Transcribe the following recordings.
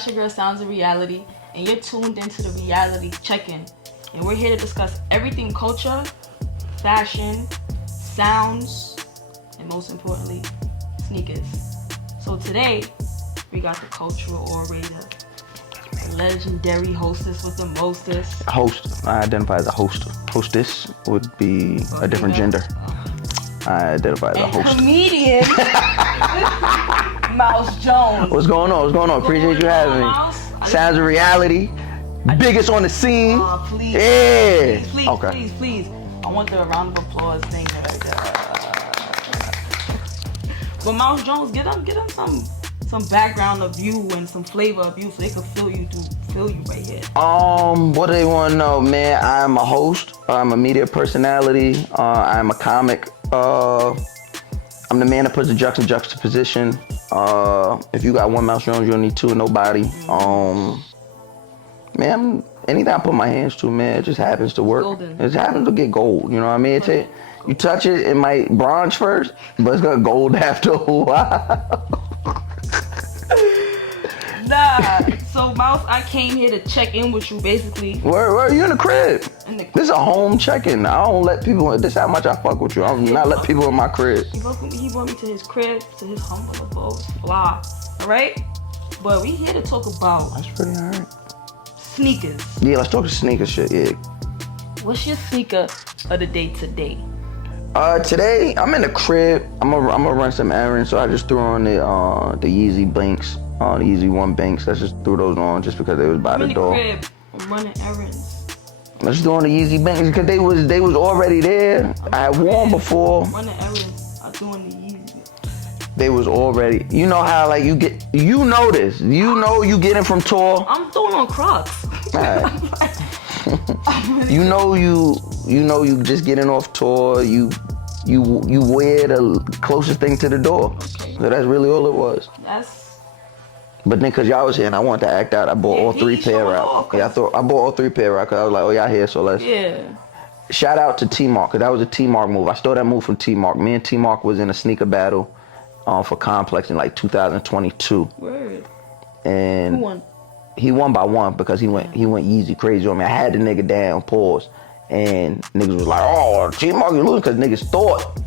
podcast, your girl Sounds of Reality, and you're tuned into the Reality Check-In. And we're here to discuss everything culture, fashion, sounds, and most importantly, sneakers. So today, we got the cultural orator, the legendary hostess with the mostest. Host. I identify as a host. Hostess would be a different gender. I identify as a host. Comedian, Mouse Jones. What's going on? What's going on? Appreciate you having me. Sounds of Reality. Biggest on the scene. Please. Yeah. Please, Okay. please. I want the round of applause thing right there. But Mouse Jones, get them some background of you and some flavor of you so they can feel you right here. What do they want to know, man? I'm a host. I'm a media personality. I'm a comic. I'm the man that puts the juxtaposition. If you got one Mouse Jones, you don't need two of nobody. Man, anything I put my hands to, man, it just happens to work. Golden. It just happens to get gold. You know what I mean? You touch it, it might bronze first, but it's gonna gold after a while. Nah. So Mouse, I came here to check in with you basically. Where you in the crib? This is a home check-in. I don't let people. This is how much I fuck with you. I'm not let people in my crib. He brought me to his crib, to his humble abode, blah. All right. But we here to talk about. That's pretty alright. Sneakers. Yeah, let's talk sneaker shit. Yeah. What's your sneaker of the day today? Today I'm in the crib. I'm gonna run some errands, so I just threw on the Yeezy Banks, the Yeezy 1 Banks. I just threw those on just because they was by the door. I'm in the crib. I'm running errands. I just threw on the Yeezy Banks because they was already there. I had worn before. I'm running errands. I'm doing the Yeezy. They was already. You know how like you get. You know this. You know you getting from tour. I'm throwing on Crocs. Right. You know you just getting off tour. You wear the closest thing to the door. Okay. So that's really all it was. But then cause y'all was here and I wanted to act out, I bought all three pair out. Yeah, I bought all three pair out cause I was like, oh y'all here, so let's. Yeah. Shout out to T-Mark, cause that was a T-Mark move. I stole that move from T-Mark. Me and T-Mark was in a sneaker battle for Complex in like 2022. Word. And Who won? He won by one because he went Yeezy crazy on me. I had the nigga down, pause. And niggas was like, oh, T-Mark, you losing, cause niggas thought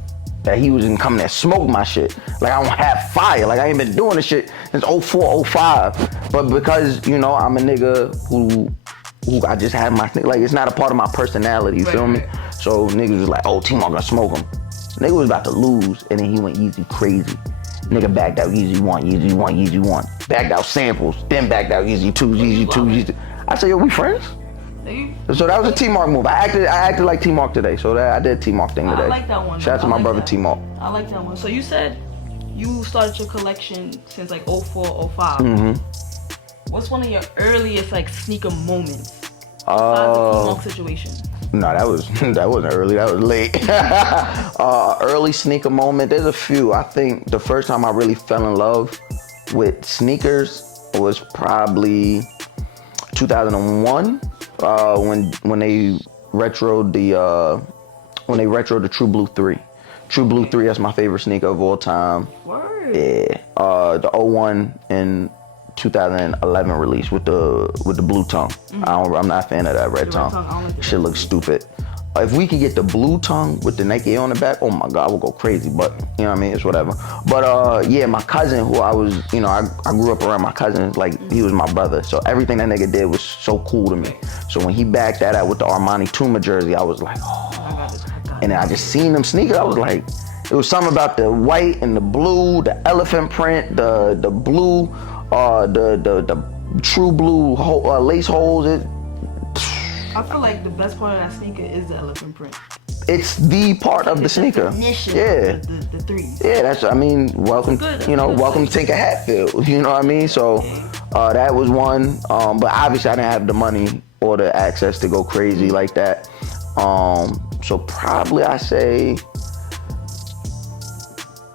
that he was gonna come there and smoke my shit. Like I don't have fire. Like I ain't been doing this shit since 04, 05. But because, you know, I'm a nigga who I just had my, like it's not a part of my personality, you feel me? So niggas was like, oh, T-Mark gonna smoke him. Nigga was about to lose and then he went Yeezy crazy. Nigga backed out Yeezy 1, Yeezy 1, Yeezy 1. Backed out samples, then backed out Yeezy 2, Yeezy 2, Yeezy 2. I said, yo, we friends? So that was a T-Mark move. I acted like T-Mark today, so I did a T-Mark thing today. I like that one. Shout out to my brother T-Mark. I like that one. So you said you started your collection since like 04, 05. Mm-hmm. What's one of your earliest like sneaker moments? Besides the T-Mark situation. No, that wasn't early. That was late. Early sneaker moment. There's a few. I think the first time I really fell in love with sneakers was probably 2001 when they retroed the True Blue 3. True Blue 3. That's my favorite sneaker of all time. Word. Yeah. The 01 and 2011 release with the blue tongue. Mm-hmm. I'm not a fan of that red tongue. Shit looks stupid. If we could get the blue tongue with the Nike on the back, oh my God, we'll go crazy. But you know what I mean? It's whatever. But yeah, my cousin, who I was, you know, I grew up around my cousin. Like he was my brother. So everything that nigga did was so cool to me. So when he backed that out with the Armani Tuma jersey, I was like, oh. And then I just seen them sneakers. I was like, it was something about the white and the blue, the elephant print, the blue. The true blue lace holes. I feel like the best part of that sneaker is the elephant print. It's the part of the sneaker. Yeah. The threes. Yeah, that's. I mean, welcome. Welcome to Tinker Hatfield. You know what I mean? So that was one. But obviously, I didn't have the money or the access to go crazy like that. So probably I say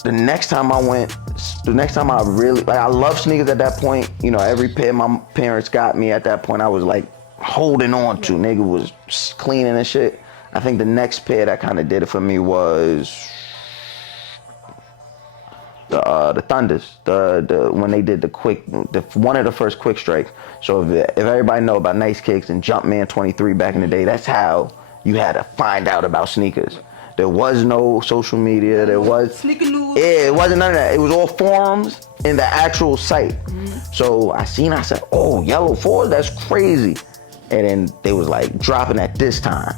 the next time I really, like I love sneakers at that point. You know, every pair my parents got me at that point, I was like holding on to. Nigga was cleaning and shit. I think the next pair that kind of did it for me was the Thunders, the when they did one of the first quick strikes. So if everybody know about Nice Kicks and Jumpman 23 back in the day, that's how you had to find out about sneakers. There was no social media. There was sneaker news. Yeah, it wasn't none of that. It was all forums in the actual site. So I said, oh, yellow fours, that's crazy. And then they was like dropping at this time.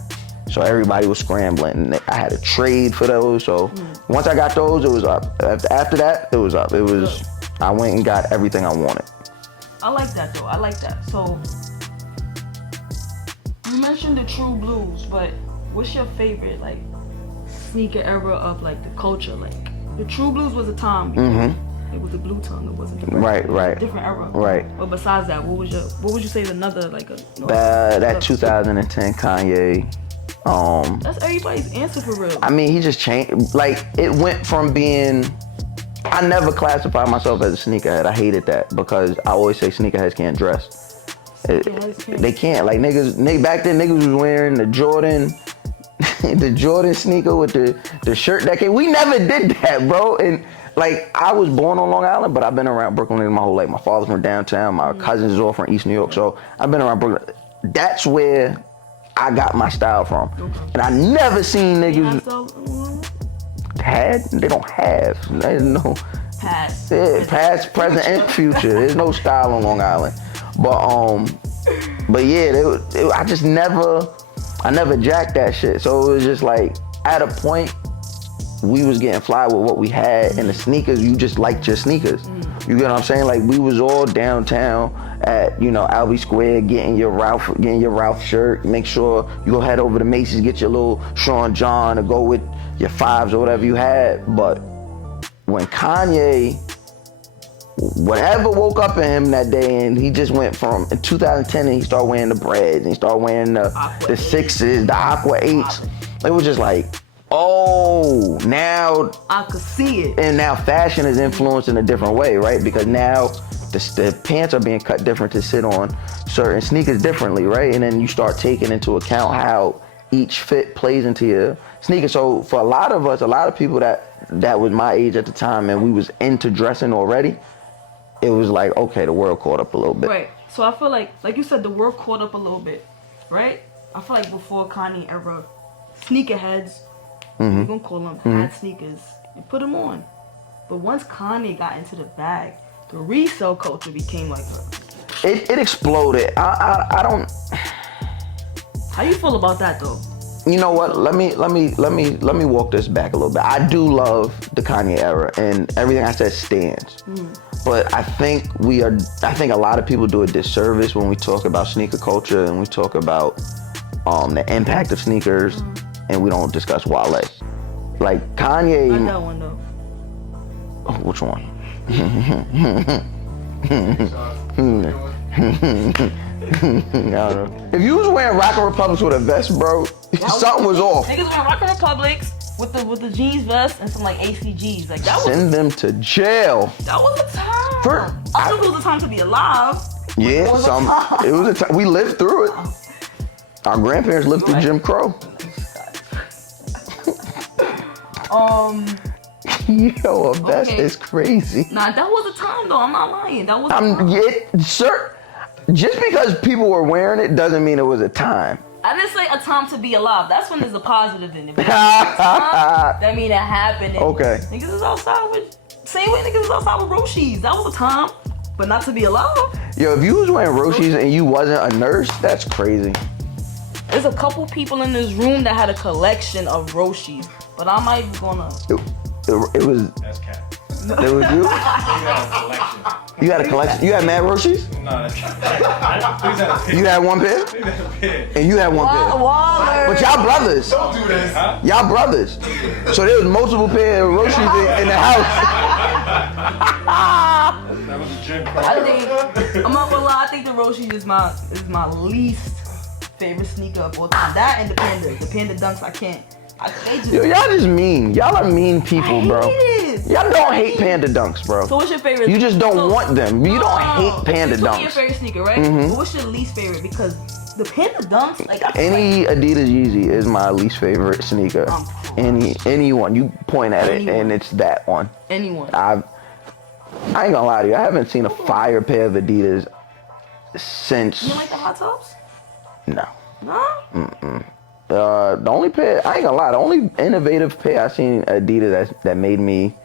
So everybody was scrambling. And I had to trade for those. So once I got those, it was up. After that, it was up. I went and got everything I wanted. I like that though. I like that. So you mentioned the True Blues, but what's your favorite like sneaker era of like the culture? Like the True Blues was a time. It was the blue tongue. It wasn't the red. Right. Different era. Right. But besides that, what would you say is another like a that 2010 Kanye. That's everybody's answer for real. I mean, he just changed. Like it went from being. I never classified myself as a sneakerhead. I hated that because I always say sneakerheads can't dress. They can't. Like niggas back then, niggas was wearing the Jordan sneaker with the shirt that came. We never did that, bro. And like I was born on Long Island, but I've been around Brooklyn my whole life. My father's from downtown. My cousins is all from East New York, so I've been around Brooklyn. That's where I got my style from. And I never seen niggas they don't have. There's no past, present, and future. There's no style on Long Island. But yeah, I never jacked that shit. So it was just like at a point we was getting fly with what we had, and the sneakers, you just liked your sneakers. You get what I'm saying? Like we was all downtown at Albee Square getting your Ralph shirt. Make sure you go head over to Macy's, get your little Sean John to go with your fives or whatever you had. But when Kanye, whatever woke up in him that day, and he just went from in 2010 and he started wearing the breads and he started wearing the sixes, the Aqua 8s. It was just like, oh, now I could see it. And now fashion is influenced in a different way, right? Because now the pants are being cut different to sit on certain sneakers differently, right? And then you start taking into account how each fit plays into your sneaker. So for a lot of us, a lot of people that was my age at the time and we was into dressing already, it was like, okay, the world caught up a little bit. Right. So I feel like you said, the world caught up a little bit, right? I feel like before Kanye era, sneakerheads, we're gonna call them, had sneakers and put them on. But once Kanye got into the bag, the resale culture became like it exploded. I don't. How you feel about that though? You know what? Let me walk this back a little bit. I do love the Kanye era, and everything I said stands. But I think a lot of people do a disservice when we talk about sneaker culture and we talk about the impact of sneakers, and we don't discuss Wale. Like Kanye. I got one though. Oh, which one? If you was wearing Rockin' Republics with a vest, bro, something was off. Niggas wearing Rockin' Republics with the jeans vest and some like ACGs. Like that was. Send them to jail. That was a time. I think it was a time to be alive. Yeah, it was a time. We lived through it. Our grandparents lived through Jim Crow. Yo, a vest is crazy. Nah, that was a time though. I'm not lying. That was a time. Sir, just because people were wearing it doesn't mean it was a time. I didn't say a time to be alive. That's when there's a positive in it. That mean it happened. Okay. Niggas is outside with, same way niggas is outside with Roshis. That was a time, but not to be alive. Yo, if you was wearing Roshis and you wasn't a nurse, that's crazy. There's a couple people in this room that had a collection of Roshis, but I'm not even gonna. It was. That's cat. It was you? You had a collection? You had mad Roshis? No, that's cat. You had one pair? And you had one pair? But y'all brothers. Don't do this. Huh? Y'all brothers. So there was multiple pair of Roshis in the house. That was a gym. I'm not gonna lie, I think the Roshi is my least favorite sneaker of all time. That and the Panda Dunks, I can't. Yo, y'all just mean. Y'all are mean people, bro. Y'all don't hate Panda Dunks, bro. So what's your favorite? You just don't want them. You don't hate Panda Dunks. Dunks. Your favorite sneaker, right? But what's your least favorite? Because the Panda Dunks, like I feel Any Adidas Yeezy is my least favorite sneaker. Anyone you point at it and it's that one. anyone. I ain't gonna lie to you. I haven't seen a fire pair of Adidas since. You don't like the hot tops? No. No. The only pair, I ain't gonna lie, the only innovative pair I seen Adidas that made me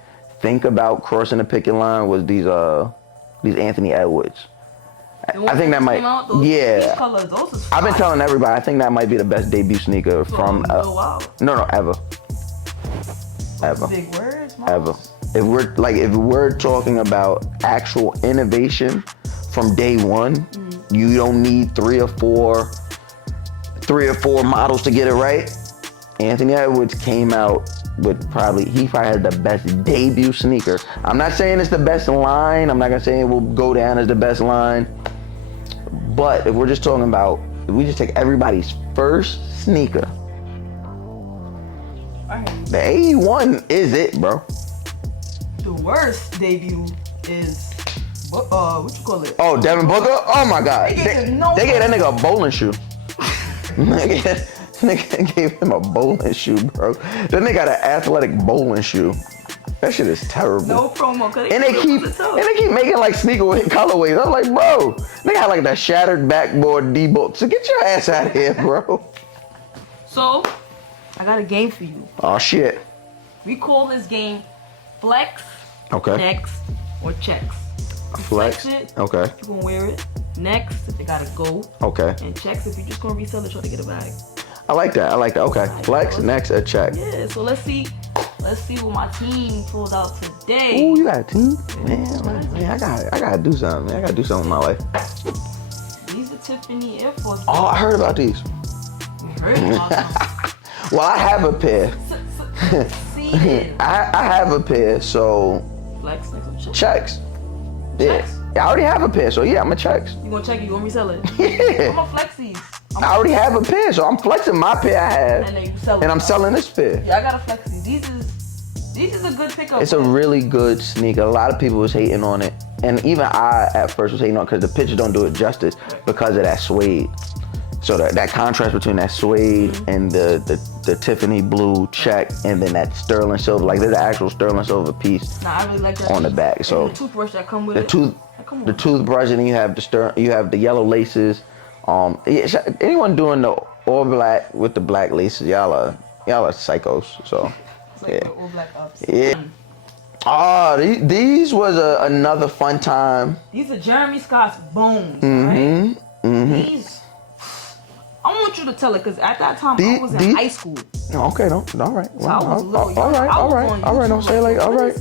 think about crossing the picket line was these Anthony Edwards. I think that might, yeah. Colors, those is I've been telling everybody, I think that might be the best debut sneaker from. wow. No, ever. Big words, Miles. Ever. If we're talking about actual innovation from day one, you don't need three or four models to get it right. Anthony Edwards came out with he probably had the best debut sneaker. I'm not saying it's the best line. I'm not gonna say it will go down as the best line. But if we're just talking about, if we just take everybody's first sneaker, the 81 is it, bro. The worst debut is what you call it? Oh, Devin Booker? Oh my God. They gave that nigga a bowling shoe. Nigga gave him a bowling shoe, bro. That nigga got an athletic bowling shoe. That shit is terrible. No promo. And they keep making like sneaker with colorways. I'm like, bro, nigga had like that shattered backboard D-book. So get your ass out of here, bro. So, I got a game for you. Oh shit. We call this game Flex, Okay. Next, or Checks. You Flex. it. Okay. You gonna wear it. Next, if they gotta go. Okay. And checks if you're just gonna resell it, try to get a bag. I like that. Okay. Right, Flex, so next, a check. Yeah, so let's see what my team pulls out today. Ooh, you got a team? Man, I gotta do something, man. I gotta do something in my life. These are Tiffany Air Force. Oh, I heard about these. You heard about them. Well, I have a pair. See it. I have a pair, so Flex, next, or checks. checks. Yeah. Checks? I already have a pair, so yeah, I'm a checks. You gonna check it, you gonna resell it? Yeah. I'm gonna flex these. I already have a pair, so I'm flexing my pair I have. And then you sell it. And I'm selling this pair. Yeah, I gotta flex these. These is a good pickup. It's a really good sneaker. A lot of people was hating on it. And even I at first was hating on it because the pictures don't do it justice because of that suede. So that contrast between that suede and the Tiffany blue check and then that sterling silver, like there's an actual sterling silver piece I really like that on the back. And So the toothbrush that come with the it. toothbrush, and then you have the yellow laces. Anyone doing the all black with the black laces, y'all are psychos. So It's like the all black ups. yeah. These was another fun time. These are Jeremy Scott's bones, right? These, I want you to tell it because at that time I was in high school. Okay, no, all right. So I was a little young. All right. Don't say like, all right.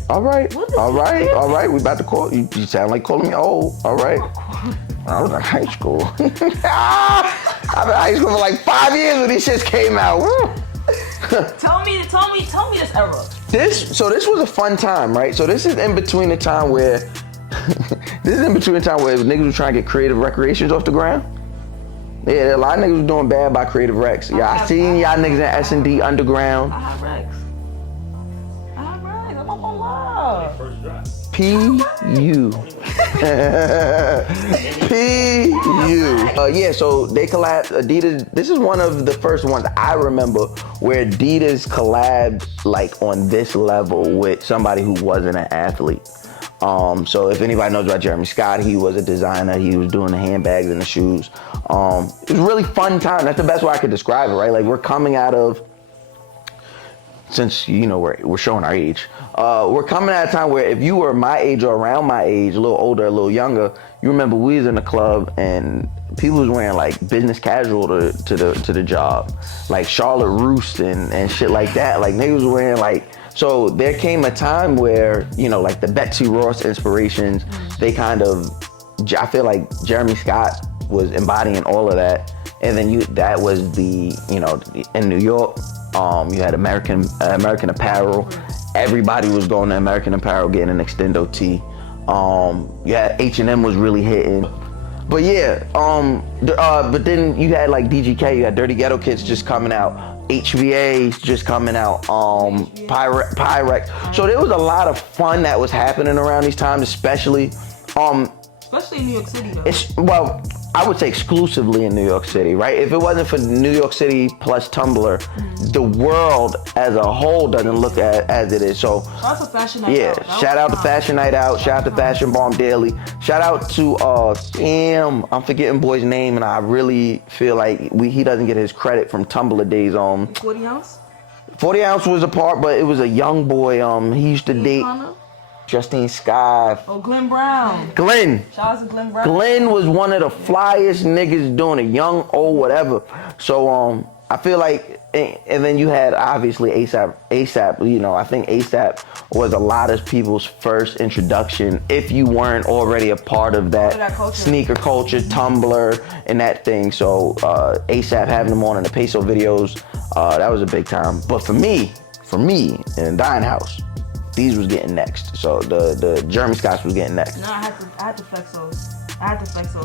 We about to call you. You sound like calling me old. All right. I was in high school. I've been in high school for like 5 years when these shits came out. Woo. Tell me this era. This was a fun time, right? So this is in between the time where niggas was trying to get creative recreations off the ground. Yeah, a lot of niggas was doing bad by creative recs. Yeah, I seen y'all niggas in S&D underground. I have Rex. I'm not gonna lie. First drop. P.U. P.U. Yeah, so they collabed, Adidas. This is one of the first ones I remember where Adidas collabed like on this level with somebody who wasn't an athlete. So if anybody knows about Jeremy Scott, he was a designer. He was doing the handbags and the shoes. It was a really fun time. That's the best way I could describe it, right? Like we're coming out of, since you know we're showing our age, we're coming at a time where if you were my age or around my age, a little older, a little younger, you remember we was in the club and people was wearing like business casual to the job, like Charlotte Roost and shit like that. Like niggas was wearing like. So there came a time where, you know, like the Betsy Ross inspirations, they kind of, I feel like Jeremy Scott was embodying all of that. And then that was the, you know, in New York, you had American Apparel. Everybody was going to American Apparel getting an Extendo tee. Yeah, H&M was really hitting. But yeah, but then you had like DGK, you had Dirty Ghetto Kids just coming out. HVA's just coming out, Pyrex. So there was a lot of fun that was happening around these times, especially in New York City though. I would say exclusively in New York City, right? If it wasn't for New York City plus Tumblr, the world as a whole doesn't look as it is. So Shout out to Fashion Night yeah, Out. shout out to Fashion Night Out. Shout out to Fashion Bomb Daily. Shout out to I'm forgetting boy's name, and I really feel like he doesn't get his credit from Tumblr days. 40 ounce? 40 Ounce was a part, but it was a young boy. He used to date Connor? Justine Sky. Oh, Glenn Brown. Glenn. Shout out to Glenn Brown. Glenn was one of the flyest niggas doing it, young, old, whatever. So I feel like, and then you had obviously ASAP. I think ASAP was a lot of people's first introduction if you weren't already a part of that culture. Sneaker culture, Tumblr, and that thing. So ASAP having him on in the Peso videos, that was a big time. But for me, in Dying House, these was getting next. So the Jeremy Scotts was getting next. No, I had to flex those.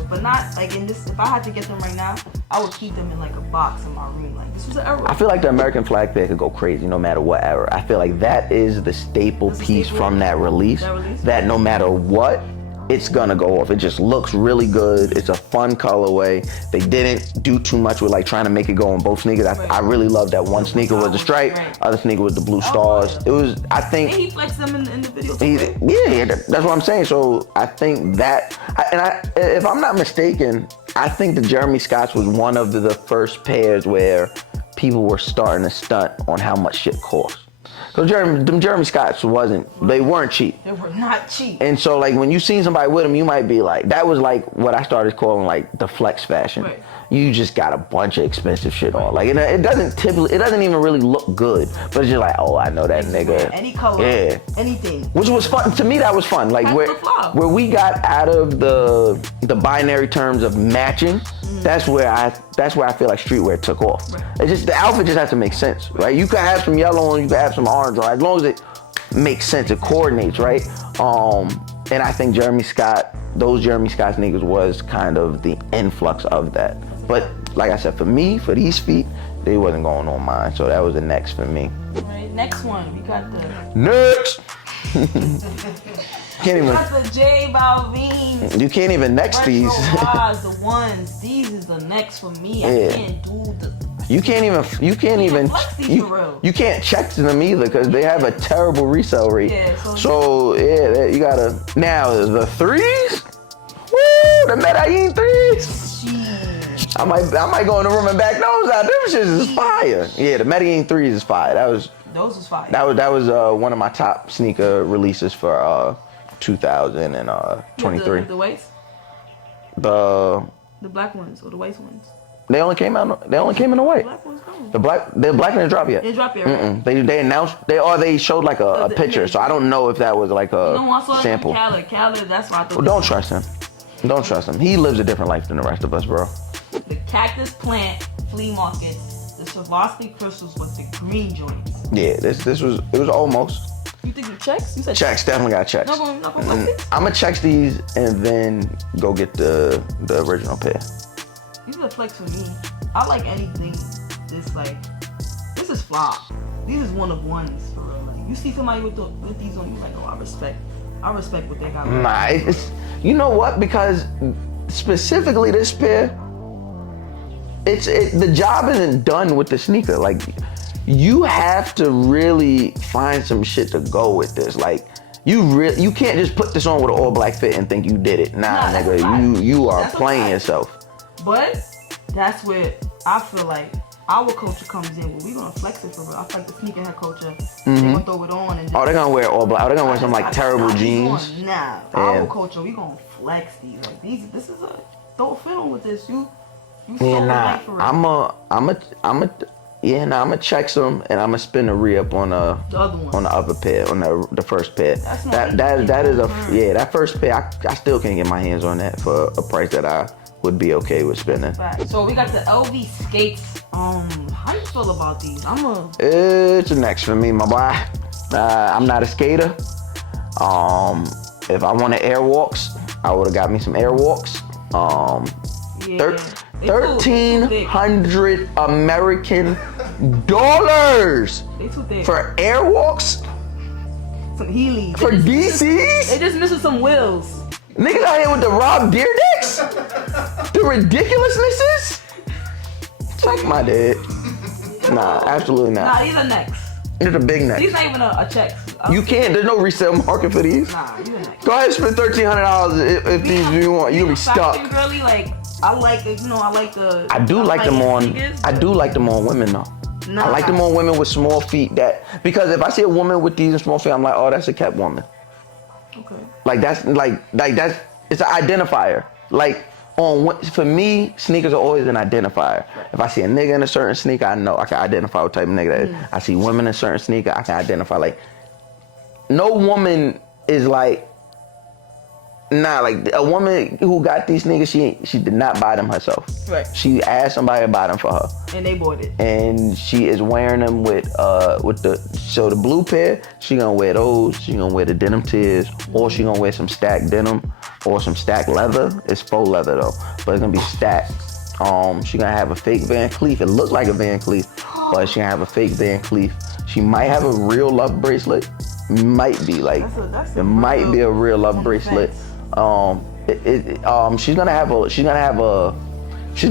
But not like in this. If I had to get them right now, I would keep them in like a box in my room. Like this was an era. I feel like the American flag pair could go crazy no matter what era. I feel like that is the staple piece from that release. That no matter what, it's gonna go off. It just looks really good. It's a fun colorway. They didn't do too much with like trying to make it go on both sneakers. I really love that one sneaker was the stripe, other sneaker was the blue stars. It was, I think. And he flexed them in the video too. Yeah, that's what I'm saying. So I think that, if I'm not mistaken, I think the Jeremy Scotts was one of the first pairs where people were starting to stunt on how much shit cost. Because them Jeremy Scotts they weren't cheap. They were not cheap. And so like when you seen somebody with them, you might be like, that was like what I started calling like the flex fashion. Right. You just got a bunch of expensive shit on. Like it doesn't even really look good, but it's just like, oh, I know that nigga. Any color, anything. Which was fun. To me, that was fun. Like where we got out of the binary terms of matching, that's where I feel like streetwear took off. Right. It's just the outfit just has to make sense, right? You could have some yellow on, you could have some orange on, as long as it makes sense, it coordinates, right? And I think those Jeremy Scott sneakers was kind of the influx of that. But like I said, for me, for these feet, they wasn't going on mine, so that was the next for me. All right, next one, we got the next. Can't even. We got the J Balvin. You can't even next these. The ones. These is the next for me. I can't do the. You can't even. You can't check them either because they have a terrible resale rate. Yeah. So yeah, you gotta. Now the threes. Woo! The Medellin threes. I might go in the room and back those out. Them shits is fire. Yeah, the Medellin threes is fire. Those was fire. That was one of my top sneaker releases for 2023. The whites? The black ones or the white ones? They only came in the white. The black ones gone. The black didn't drop yet. They dropped yet, right? They announced they showed like a picture. So I don't know if that was like a sample. Khaled, that's why I thought. Well, don't trust him. Don't trust him. He lives a different life than the rest of us, bro. The cactus plant flea market, the Swarovski crystals with the green joints. Yeah, it was almost. You think the checks? You said checks. Definitely got checks. Not gonna I'm gonna check these and then go get the original pair. These are the flex for me. I like anything this is flop. These is one of ones for real. Like you see somebody with these on, you like, oh, I respect what they got. Nah, it's you know what? Because specifically this pair, the job isn't done with the sneaker. Like you have to really find some shit to go with this. Like you can't just put this on with an all black fit and think you did it. Nah, nigga, you are playing yourself. But that's where I feel like our culture comes in. Where we gonna flex it for real. I feel like the sneakerhead culture. They gonna throw it on and. They're gonna wear all black. They're gonna wear some like terrible jeans. Nah, our culture, we gonna flex these. Like these. This is a throw a fit on with this. You. Yeah, nah. I'ma check some and I'ma spin a re-up on the other one. On the other pair, on the first pair. That first pair, I still can't get my hands on that for a price that I would be okay with spending. So we got the LV skates. How you feel about these? It's a next for me, my boy. I'm not a skater. If I wanted Airwalks, I would have got me some Airwalks. 1,300 American dollars for Airwalks. Some Heelys. For DCs? They just missing some wheels. Niggas out here with the Rob Deerdex? The ridiculousnesses? Fuck my dad. Nah, absolutely not. Nah, these are necks. These are big necks. These not even a checks. You can't, there's no resale market for these. Nah, these are necks. Go ahead and spend $1,300 if these you want. You'll be stuck. Fashion girly, like, I like the. I do like them on. sneakers, I do like them on women though. Nah. I like them on women with small feet. Because if I see a woman with these and small feet, I'm like, oh, that's a kept woman. Okay. Like that's it's an identifier. Like for me, sneakers are always an identifier. If I see a nigga in a certain sneaker, I know I can identify what type of nigga that is. I see women in a certain sneaker, I can identify. Like no woman is like. Nah, like a woman who got these sneakers, she did not buy them herself. Right. She asked somebody to buy them for her. And they bought it. And she is wearing them with the blue pair, she gonna wear those, she gonna wear the denim tears, or she gonna wear some stacked denim or some stacked leather. It's faux leather though, but it's gonna be stacked. She gonna have a fake Van Cleef. It looked like a Van Cleef, but she gonna have a fake Van Cleef. She might have a real love bracelet. Might be like it might be a real love bracelet. She's gonna have a Neverfull. She's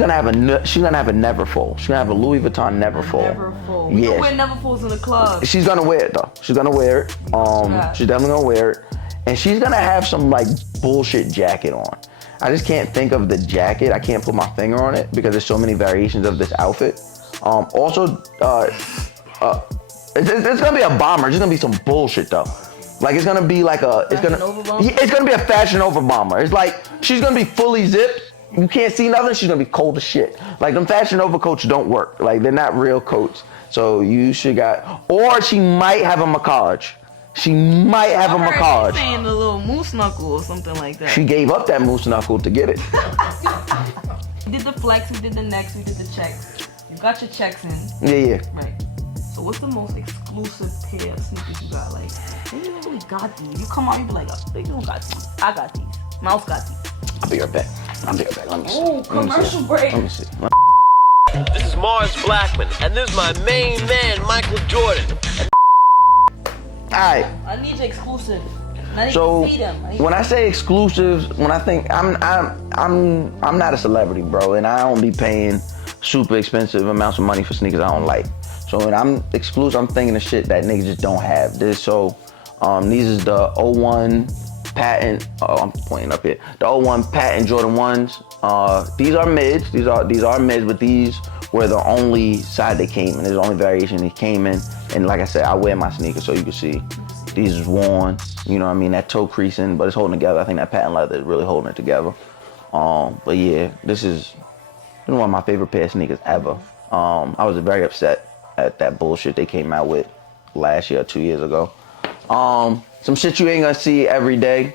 gonna have a Louis Vuitton Neverfull. Neverfull. We can wear Neverfulls in the club. She's gonna wear it though. She's gonna wear it. She's definitely gonna wear it, and she's gonna have some like bullshit jacket on. I just can't think of the jacket. I can't put my finger on it because there's so many variations of this outfit. It's gonna be a bomber. It's gonna be some bullshit though. Like it's gonna be like it's gonna be a Fashion Nova bomber. It's like she's gonna be fully zipped. You can't see nothing. She's gonna be cold as shit. Like them Fashion Nova coats don't work. Like they're not real coats. So you should or she might have a macage. She might have a macage. Saying the little moose knuckle or something like that. She gave up that moose knuckle to get it. We did the flex. We did the necks. We did the checks. You got your checks in. Yeah. Right. So what's the most exclusive pair of sneakers you got? Like, maybe you don't really got these. You come out, you be like, oh, you don't got these. I got these. Mouse got these. I'll be right back. Let me see. Ooh, commercial break. Let me see. This is Mars Blackman, and this is my main man, Michael Jordan. Alright. I need your exclusive. I need So to see them. when I say exclusives, when I think I'm not a celebrity, bro, and I don't be paying super expensive amounts of money for sneakers I don't like. So when I'm exclusive, I'm thinking of shit that niggas just don't have. These is the 01 patent. Oh, I'm pointing up here. The 01 patent Jordan 1s. These are mids. These are mids, but these were the only side they came in. There's the only variation they came in. And like I said, I wear my sneakers so you can see. These is worn. You know what I mean? That toe creasing, but it's holding together. I think that patent leather is really holding it together. But yeah, this is one of my favorite pair of sneakers ever. I was very upset at that bullshit they came out with last year or 2 years ago. Some shit you ain't gonna see every day.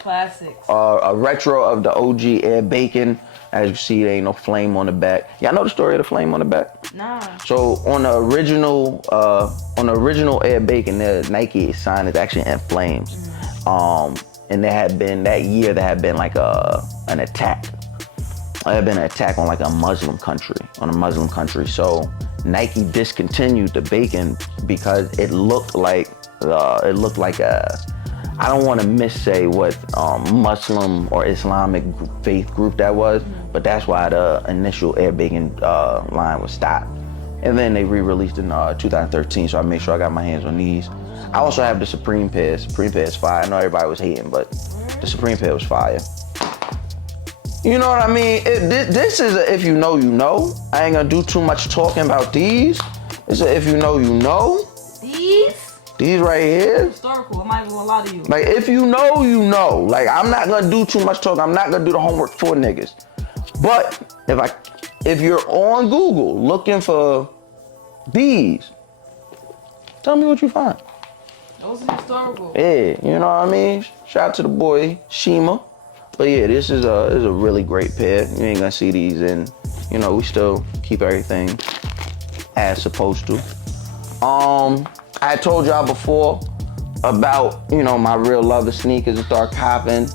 Classics. A retro of the OG Air Bacon. As you see, there ain't no flame on the back. Y'all know the story of the flame on the back? Nah. So on the original Air Bacon, the Nike sign is actually in flames. And there had been like an attack. There had been an attack on like a Muslim country. So Nike discontinued the Bacon because it looked like I don't want to missay what Muslim or Islamic faith group that was, but that's why the initial Air Bacon line was stopped. And then they re-released in 2013, so I made sure I got my hands on these. I also have the Supreme pair. Supreme pair is fire. I know everybody was hating, but the Supreme pair was fire. You know what I mean? This is a if you know, you know. I ain't gonna do too much talking about these. It's a if you know, you know. These right here. Historical. I'm not even gonna lie to you. Like if you know, you know. Like I'm not gonna do too much talking. I'm not gonna do the homework for niggas. But if you're on Google looking for these, tell me what you find. Those are historical. Yeah, you know what I mean? Shout out to the boy Shima. But yeah, this is a really great pair. You ain't gonna see these, and you know we still keep everything as supposed to. I told y'all before about my real love of sneakers and start copping.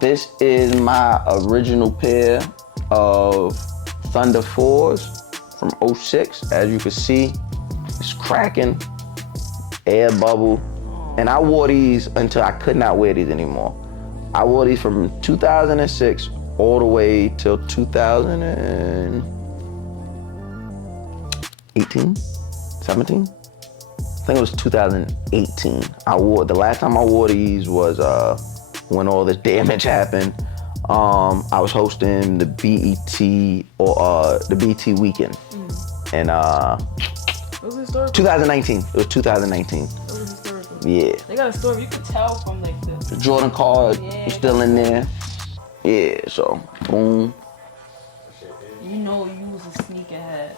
This is my original pair of Thunder 4s from 06. As you can see, it's cracking, air bubble, and I wore these until I could not wear these anymore. I wore these from 2006 all the way till 2018, 17. I think it was 2018. The last time I wore these was when all this damage happened. I was hosting the BET weekend, and Was it historical? 2019. It was 2019. It was historical. Yeah. They got a story. You could tell from like the Jordan card Yeah. was still in there. Yeah. So boom. you know you was a sneakerhead.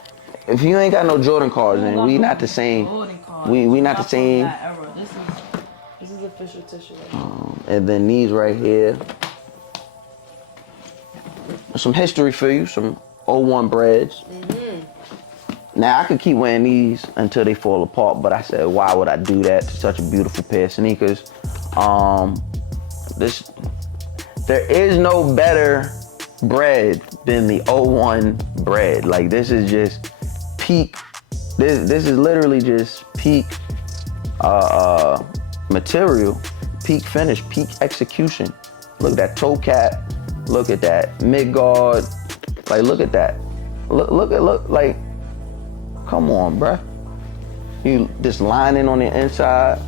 If you ain't got no Jordan cards, then we not the same. Jordan card. We not the from same. that era. This is official tissue. Right? And then these right here. Some history for you, some 01 breads. Now I could keep wearing these until they fall apart, but I said, why would I do that to such a beautiful pair of sneakers? There is no better bread than the 01 bread. Like this is just peak. This is literally just peak material, peak finish, peak execution. Look at that toe cap. Look at that mid guard. Like look at that. Look like. Come on, bruh. You this lining on the inside.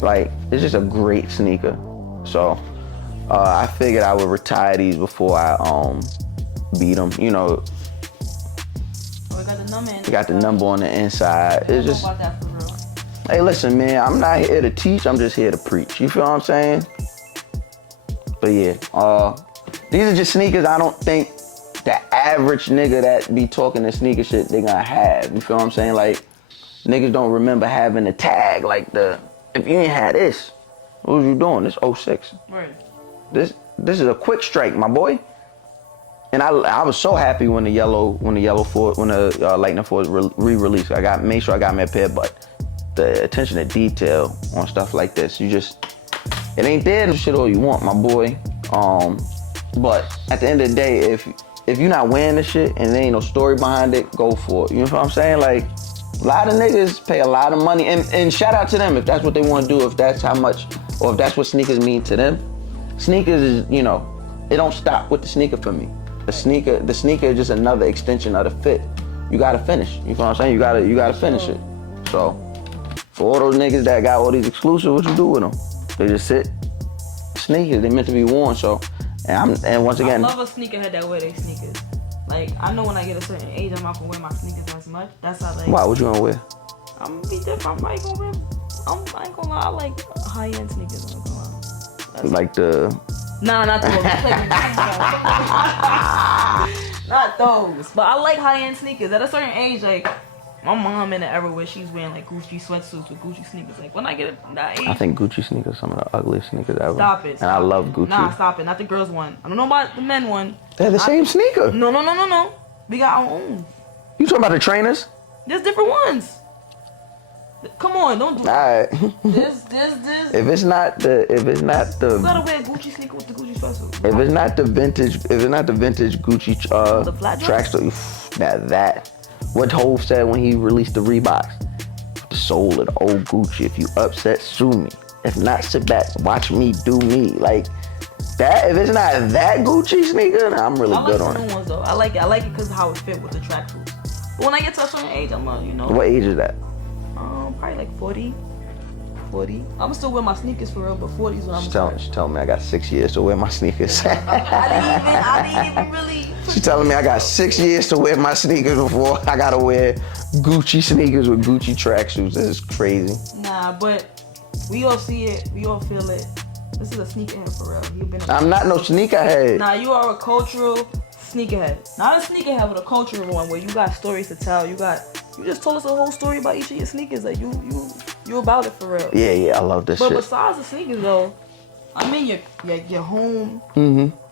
Like it's just a great sneaker. So I figured I would retire these before I beat them. You know. Oh, we got the number. You got the number on the inside. It's just. About that for real. Hey, listen, man. I'm not here to teach. I'm just here to preach. You feel what I'm saying? But yeah, these are just sneakers I don't think the average nigga that be talking the sneaker shit they gonna have. You feel what I'm saying? Like, niggas don't remember having a tag like if you ain't had this, what was you doing? This 06. Right. This is a quick strike, my boy. And I was so happy when the Lightning Force re-released. Made sure I got me a pair, but the attention to detail on stuff like this, it ain't there to shit all you want, my boy. But at the end of the day, if you're not wearing this shit and there ain't no story behind it, go for it. You know what I'm saying? Like, a lot of niggas pay a lot of money, and shout out to them if that's what they want to do, if that's how much, or if that's what sneakers mean to them. Sneakers is, it don't stop with the sneaker for me. The sneaker is just another extension of the fit. You gotta finish. You know what I'm saying? You gotta finish it. So, for all those niggas that got all these exclusives, what you do with them? They just sit. Sneakers, they meant to be worn. So, and once again, I love a sneakerhead that wear their sneakers. Like, I know when I get a certain age, I'm not gonna wear my sneakers as much. That's how, like. Why? What you gonna wear? I'm gonna be different. I ain't gonna lie. I like high-end sneakers. I'm not gonna lie. That's Like the. Nah, not those. Not those. But I like high-end sneakers. At a certain age, like, my mom in the era where she's wearing like Gucci sweatsuits with Gucci sneakers. Like, when I get that age. I think Gucci sneakers are some of the ugliest sneakers ever. Stop it. And I love Gucci. Nah, stop it. Not the girls one. I don't know about the men one. They're the same sneaker. No. We got our own. You talking about the trainers? There's different ones. Come on, don't do Alright. this. If it's not the You gotta wear a Gucci sneaker with the Gucci sweatsuit. If it's not the vintage Gucci The flat track joints? store, now that. What Hov said when he released the Reeboks. The soul of the old Gucci. If you upset, sue me. If not, sit back, watch me do me. Like that. If it's not that Gucci sneaker, then I'm really I good like on the it. new ones though. I like it because of how it fit with the tracksuits. But when I get to a certain age, I'm What age is that? probably like 40. I'm still wear my sneakers for real, but 40 is when I'm She telling me I got 6 years to wear my sneakers. I didn't even really. She telling me I got 6 years to wear my sneakers before I gotta wear Gucci sneakers with Gucci tracksuits. This is crazy. Nah, but we all see it. We all feel it. This is a sneakerhead for real. You've been. I'm not no sneakerhead. Nah, you are a cultural sneakerhead. Not a sneakerhead, but a cultural one where you got stories to tell. You just told us a whole story about each of your sneakers. Like you about it for real. Yeah, I love this But shit. besides the sneakers though, I mean your home,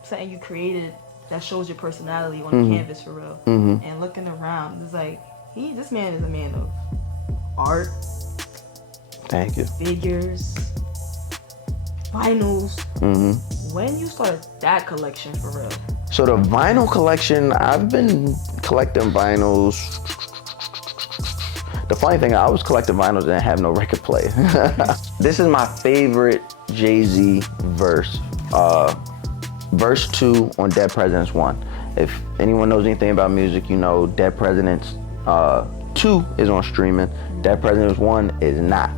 something you created that shows your personality on the canvas for real. And looking around, it's like this man is a man of art, Thank you. figures, vinyls. When you started that collection for real? So the vinyl collection, I've been collecting vinyls. The funny thing, I was collecting vinyls and have no record player. This is my favorite Jay-Z verse. Verse 2 on Dead Presidents 1. If anyone knows anything about music, you know Dead Presidents 2 is on streaming. Dead Presidents 1 is not.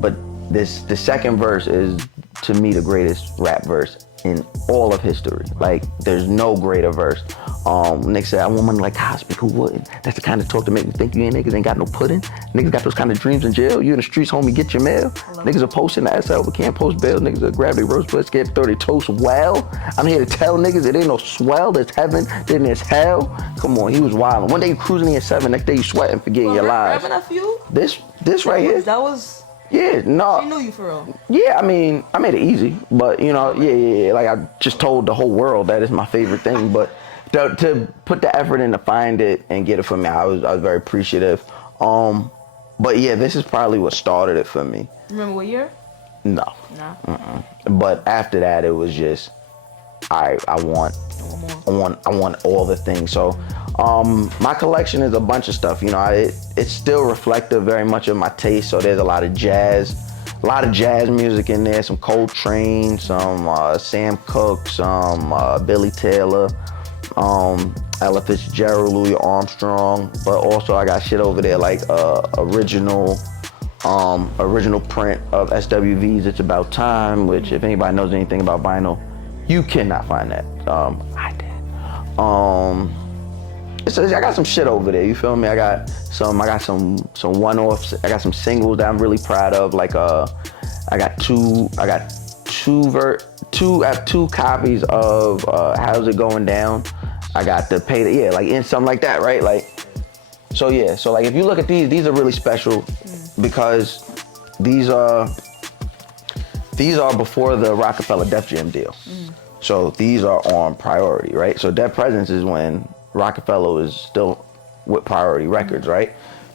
But the second verse is, to me, the greatest rap verse in all of history. Like, there's no greater verse. Niggas said, I want money like Cosby, who wouldn't? That's the kind of talk to make me think you niggas ain't got no pudding. Niggas got those kind of dreams in jail. You in the streets, homie, get your mail. Niggas are posting the SL, but can't post bail. Niggas are grab their roast blood, scared to throw their toast well. I'm here to tell niggas it ain't no swell, there's heaven, then there's hell. Come on, he was wildin'. One day you cruising in 7, next day you sweating, forgetting your lives. Rapping that for you? This right here? That was... Yeah, no. She knew you for real. Yeah, I mean, I made it easy, but you know, yeah. Like I just told the whole world that is my favorite thing, but to put the effort in to find it and get it for me, I was very appreciative. But yeah, this is probably what started it for me. Remember what year? No. Nah. But after that, it was just, I want all the things. So, my collection is a bunch of stuff. You know, it's still reflective very much of my taste. So there's a lot of jazz music in there. Some Coltrane, some Sam Cooke, some Billy Taylor, Ella Fitzgerald, Louis Armstrong. But also I got shit over there like original print of SWV's It's About Time, which if anybody knows anything about vinyl, you cannot find that. I did. I got some shit over there. You feel me? I got some one-offs. I got some singles that I'm really proud of. Like I have two copies of How's It Going Down. I got the Payday, yeah, like in something like that, right? Like, so yeah. So like if you look at these are really special because these are before the Rockefeller Def Jam deal. So these are on Priority, right? So Dead Presidents is when Rockefeller was still with Priority Records, right?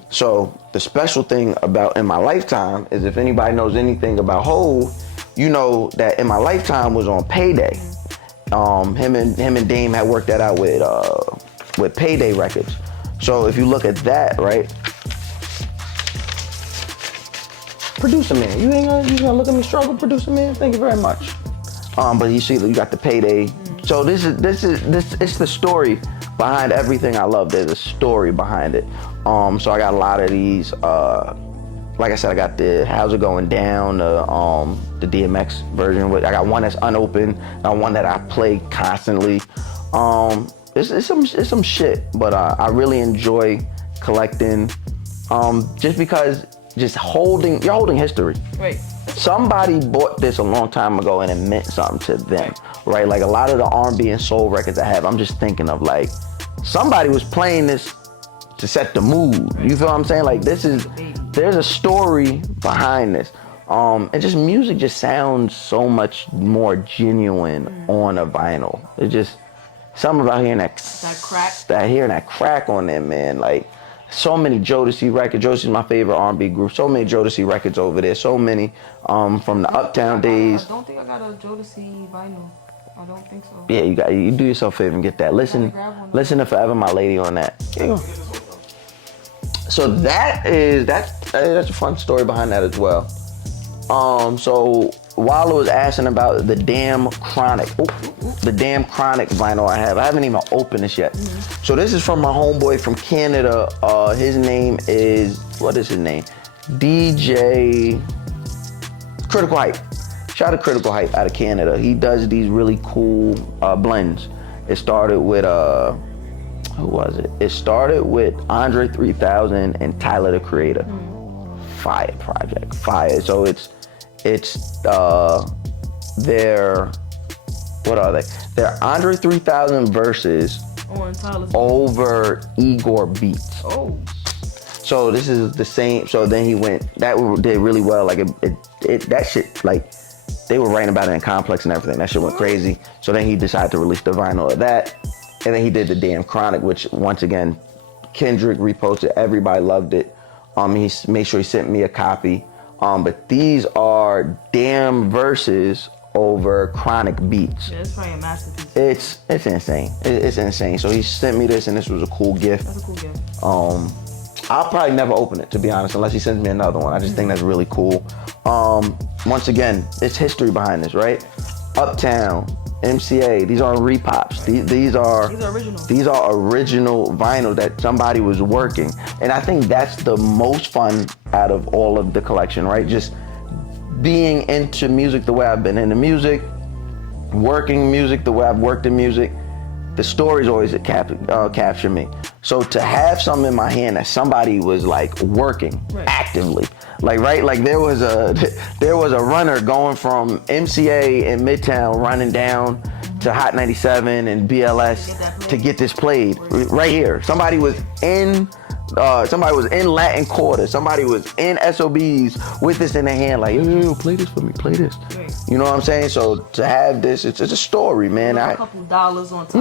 So the special thing about In My Lifetime is if anybody knows anything about Hov, you know that In My Lifetime was on Payday. Him and Dame had worked that out with Payday Records. So if you look at that, right? Producer man, you gonna look at me struggle, producer man? Thank you very much. But you see, you got the Payday. So this it's the story behind everything I love. There's a story behind it. So I got a lot of these. Like I said, I got the How's It Going Down, the DMX version. I got one that's unopened. I got one that I play constantly. It's some shit, but I really enjoy collecting. Just because you're holding history. Right. Somebody bought this a long time ago and it meant something to them, right? Like a lot of the R&B and soul records I have, I'm just thinking of like, somebody was playing this to set the mood. You feel what I'm saying? Like there's a story behind this. And just music just sounds so much more genuine on a vinyl. It's just something about hearing that crack on there, man. Like, so many Jodeci records. Jodeci's my favorite R&B group. So many Jodeci records over there. So many from the Uptown days. I don't think I got a Jodeci vinyl. I don't think so. Yeah, you do yourself a favor and get that. Listen to Forever My Lady on that. Yeah. So that's a fun story behind that as well. So Wallo was asking about the Damn Chronic. The Damn Chronic vinyl I have. I haven't even opened this yet. So this is from my homeboy from Canada. His name is, what is his name? DJ Critical Hype. Shout out to Critical Hype out of Canada. He does these really cool blends. It started with, who was it? It started with Andre 3000 and Tyler the Creator. Fire project, fire. So it's their, what are they? They're Andre 3000 verses over Igor beats. Oh. So this is the same. So then he went. That did really well. Like that shit. Like they were writing about it in Complex and everything. That shit went crazy. So then he decided to release the vinyl of that, and then he did the Damn Chronic, which once again, Kendrick reposted. Everybody loved it. He made sure he sent me a copy. But these are Damn verses over Chronic beats. Yeah, it's probably a masterpiece. It's insane. It's insane. So he sent me this, and this was a cool gift. That's a cool gift. I'll probably never open it, to be honest, unless he sends me another one. I just think that's really cool. Once again, it's history behind this, right? Uptown, MCA, these aren't repops. These are original. These are original vinyl that somebody was working. And I think that's the most fun out of all of the collection, right? Just being into music the way I've been into music, working music the way I've worked in music. The stories always capture me. So to have something in my hand that somebody was like working actively, like there was a runner going from MCA in Midtown running down to Hot 97 and BLS to get this played right here. Somebody was in Latin Quarter. Somebody was in SOBs with this in their hand, like, yo, play this for me, play this. You know what I'm saying? So to have this, it's a story, man. A couple dollars on top.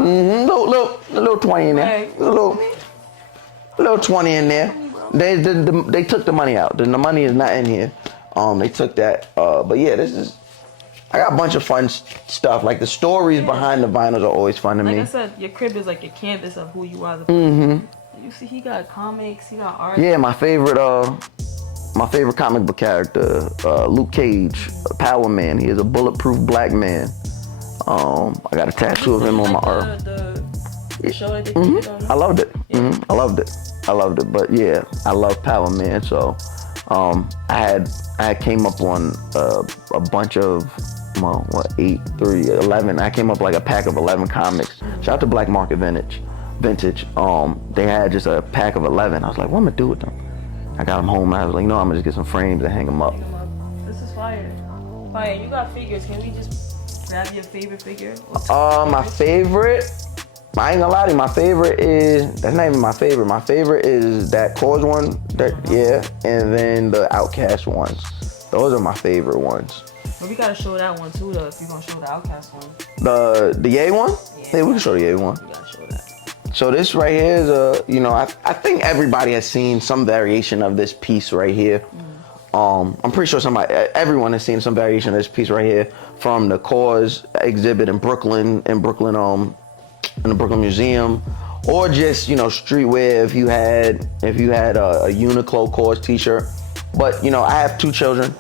Little 20 in there. Right. A little 20 in there. They took the money out. The money is not in here. They took that. But yeah, I got a bunch of fun stuff. Like the stories behind the vinyls are always fun to me. Like I said, your crib is like a canvas of who you are. You see, he got comics, he got art. Yeah, my favorite comic book character, Luke Cage, Power Man. He is a bulletproof black man. I got a tattoo of him on my arm. The show that they did on. I loved it. I loved it. But yeah, I love Power Man. So I came up on a bunch of 11. I came up like a pack of 11 comics. Shout out to Black Market Vintage. They had just a pack of 11. I was like, what am I gonna do with them? I got them home. I was like, I'm gonna just get some frames and hang them up. This is fire. Fire, you got figures. Can we just grab your favorite figure? My favorite, I ain't gonna lie to you, my favorite is, that's not even my favorite. My favorite is that Cause one, and then the Outkast ones. Those are my favorite ones. But we gotta show that one too, though, if you're gonna show the Outkast one. The Ye one? Yeah, we can show the Ye one. We gotta show that. So this right here is I think everybody has seen some variation of this piece right here. I'm pretty sure everyone has seen some variation of this piece right here from the Cause exhibit in Brooklyn, in the Brooklyn Museum, or just streetwear if you had a Uniqlo Cause t-shirt. But I have 2 children,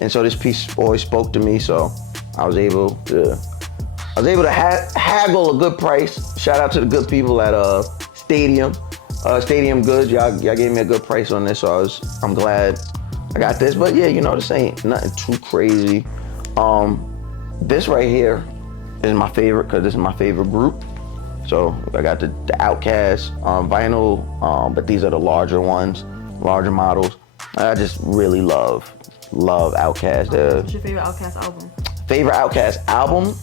and so this piece always spoke to me. So I was able to haggle a good price. Shout out to the good people at Stadium Goods. Y'all gave me a good price on this, so I'm glad I got this. But yeah, this ain't nothing too crazy. This right here is my favorite because this is my favorite group. So I got the Outkast vinyl, but these are the larger ones, larger models. I just really love Outkast. What's your favorite Outkast album? Favorite Outkast album?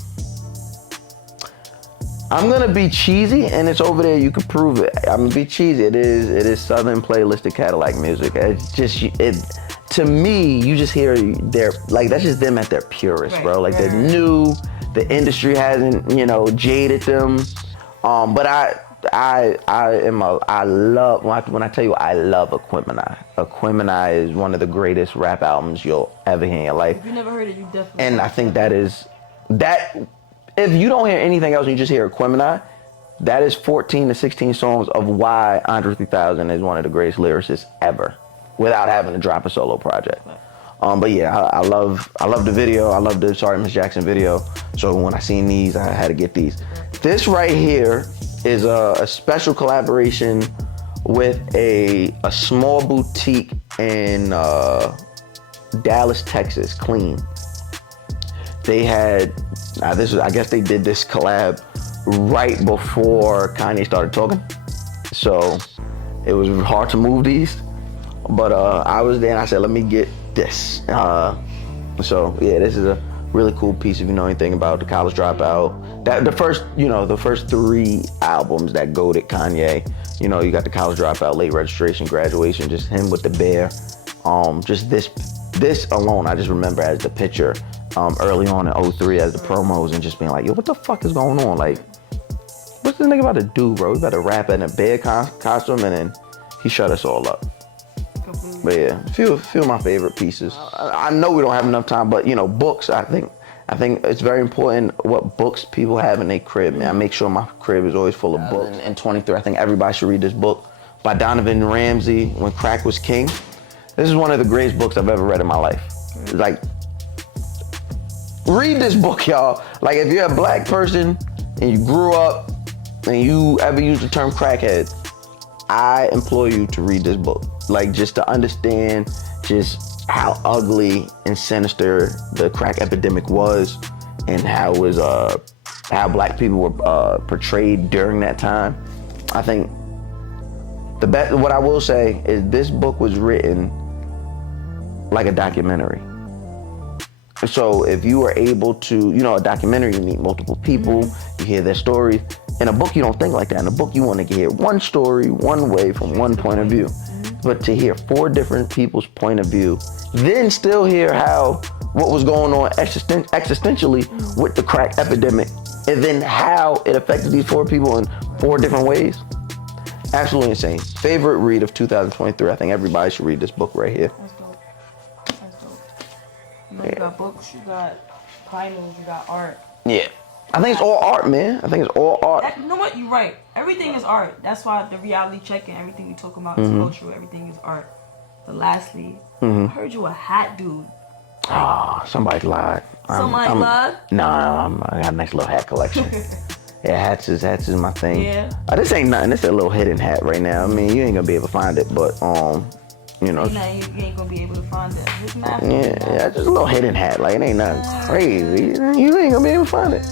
I'm gonna be cheesy, and it's over there. You can prove it. I'm gonna be cheesy. It is Southern Playlisted Cadillac Music. It's just to me. You just hear that's just them at their purest, bro. Like they're new. The industry hasn't jaded them. But I love when I tell you I love Aquemini. Aquemini is one of the greatest rap albums you'll ever hear in your life. If you never heard it, you definitely. And I think that. If you don't hear anything else and you just hear Aquemini, that is 14 to 16 songs of why Andre 3000 is one of the greatest lyricists ever, without having to drop a solo project. But yeah, I love the video. I love the Sorry Miss Jackson video. So when I seen these, I had to get these. This right here is a special collaboration with a small boutique in Dallas, Texas, Clean. They had, I guess they did this collab right before Kanye started talking. So it was hard to move these. But I was there and I said, let me get this. So yeah, this is a really cool piece if you know anything about the College Dropout. The first 3 albums that goated Kanye. You got the College Dropout, Late Registration, Graduation, just him with the bear. Just this alone, I just remember as the picture early on in 03 as the promos and just being like, yo, what the fuck is going on? Like, what's this nigga about to do, bro? He about to rap in a bear costume, and then he shut us all up. But yeah, few of my favorite pieces. I know we don't have enough time, but books. I think it's very important what books people have in their crib. Man, I make sure my crib is always full of books. In 23, I think everybody should read this book by Donovan Ramsey, When Crack Was King. This is one of the greatest books I've ever read in my life. Like, read this book, y'all. Like, if you're a black person and you grew up and you ever used the term crackhead, I implore you to read this book. Like, just to understand just how ugly and sinister the crack epidemic was, and how it was how black people were portrayed during that time. I think the best, what I will say is this book was written like a documentary. So if you were able to, a documentary, you meet multiple people, you hear their stories. In a book, you don't think like that. In a book, you want to hear one story, one way, from one point of view. But to hear 4 different people's point of view, then still hear what was going on existentially with the crack epidemic, and then how it affected these 4 people in 4 different ways. Absolutely insane. Favorite read of 2023. I think everybody should read this book right here. That's dope. You got books, you got finals, you got art. Yeah. I think it's all art, man. I think it's all art. You know what? You're right. Everything is art. That's why the reality check and everything we talk about is cultural. Everything is art. But lastly, I heard you a hat dude. Somebody lied. Somebody lied? Nah, I got a nice little hat collection. Yeah, hats is my thing. Yeah. This ain't nothing. This is a little hidden hat right now. I mean, you ain't gonna be able to find it, but you ain't gonna be able to find it. Just yeah, just a little hidden hat. Like, it ain't nothing crazy. You ain't gonna be able to find it.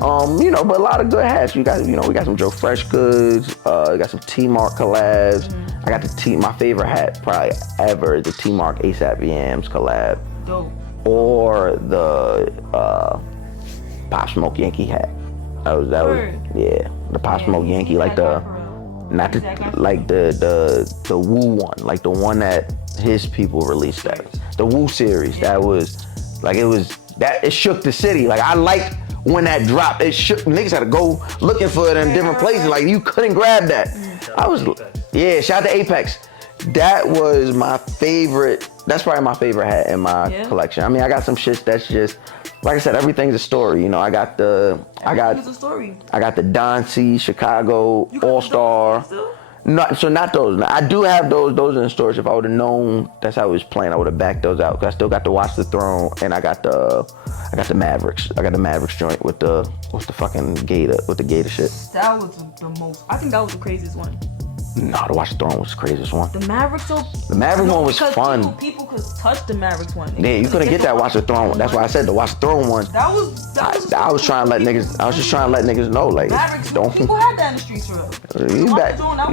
But a lot of good hats. We got some Joe Fresh goods. We got some T-Mark collabs. I got my favorite hat probably ever is the T-Mark ASAP Yams collab. Dope. Or the Pop Smoke Yankee hat. That was the Pop Smoke Yankee, like the Woo one, like the one that his people released, that the Woo series. That was like, it shook the city. Like, I liked when that dropped. It shook. Niggas had to go looking for it in different places. Like, you couldn't grab that. Shout out to Apex. That was my favorite. That's probably my favorite hat in my collection. I mean, I got some shit that's just, like I said, everything's a story. I got the Don C Chicago All Star. Not those. I do have those. Those in the stores. If I would have known that's how it was playing, I would have backed those out. Cause I still got to Watch the Throne, and I got the Mavericks. I got the Mavericks joint with the fucking Gator, with the Gator shit. That was the most. I think that was the craziest one. No, the Watch the Throne was the craziest one. The Mavericks though. The Mavericks one was fun. People could touch the Mavericks one. Yeah, you couldn't get that Watch the Throne one. That's why I said the Watch the Throne one. That was. I was trying to let niggas. I was just trying to let niggas know, like, Mavericks, don't. People had that in the streets, real.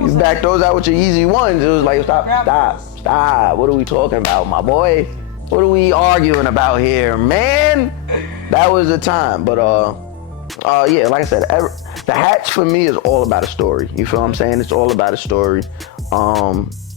You back those out with your easy ones. It was like, stop. What are we talking about, my boy? What are we arguing about here, man? That was the time. But like I said, the hats for me is all about a story. You feel what I'm saying? It's all about a story.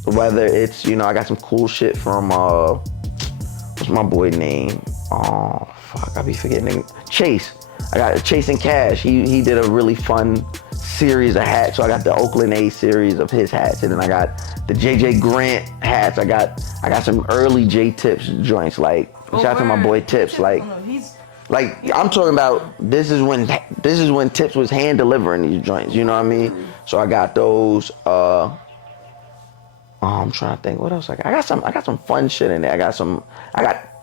Whether it's, I got some cool shit from what's my boy name? Oh fuck, I be forgetting. Chase. I got Chase and Cash. He did a really fun series of hats. So I got the Oakland A series of his hats, and then I got the JJ Grant hats. I got some early J Tips joints. Like, shout out to my boy Tips. Like I'm talking about, this is when Tips was hand delivering these joints. You know what I mean? So I got those. I'm trying to think what else I got. I got some fun shit in there. I got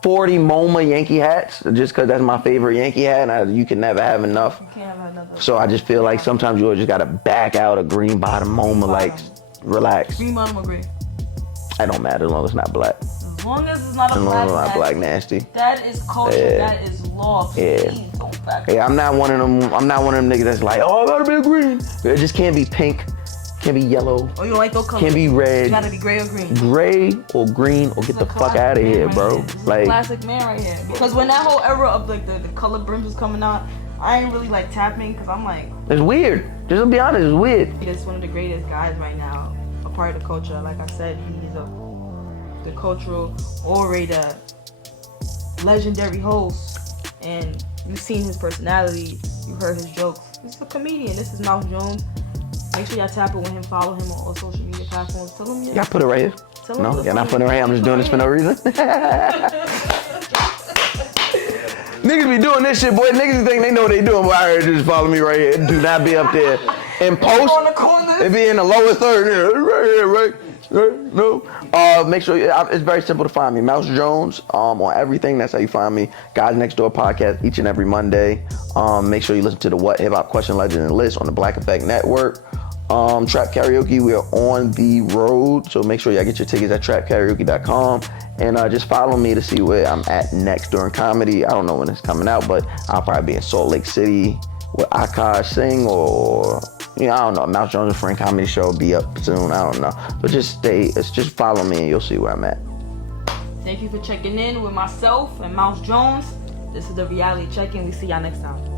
40 MoMA Yankee hats, just because that's my favorite Yankee hat, and you can never have enough. You can't have enough. So I just feel like sometimes you just gotta back out a green bottom MoMA, like, relax. Green bottom or gray? That don't matter as long as it's not black. As long as it's not a black nasty. That is culture. Yeah. That is law. Please don't back. Yeah, I'm not one of them niggas that's like, oh, I gotta be a green. It just can't be pink. Can't be yellow. Oh, you don't like those colors? Can't be red. You gotta be gray or green. Gray or green, or get the fuck out of here, bro. Like, classic man right here. Because when that whole era of like the color brims was coming out, I ain't really like tapping, because I'm like, it's weird. Just to be honest, it's weird. He's one of the greatest guys right now, a part of the culture. Like I said, he's the cultural orator, legendary host, and you've seen his personality, you heard his jokes. He's a comedian. This is Mouth Jones. Make sure y'all tap it with him, follow him on all social media platforms. Tell him y'all put it right here. No, y'all not putting it right here. I'm just doing this for no reason. Niggas be doing this shit, boy. Niggas think they know what they doing, but I heard just follow me right here. Do not be up there. And post, On the corner. it be in the lower third. Right here, right? No. Make sure it's very simple to find me. Mouse Jones on everything. That's how you find me. Guys Next Door podcast each and every Monday. Make sure you listen to the What Hip Hop Question Legend and List on the Black Effect Network. Trap Karaoke, we are on the road, so make sure y'all get your tickets at trapkaraoke.com. And just follow me to see where I'm at next during comedy. I don't know when it's coming out, but I'll probably be in Salt Lake City with Akash Singh, or I don't know. Mouse Jones' Friend Comedy Show will be up soon. I don't know. But just follow me and you'll see where I'm at. Thank you for checking in with myself and Mouse Jones. This is the Reality Check-In. We see y'all next time.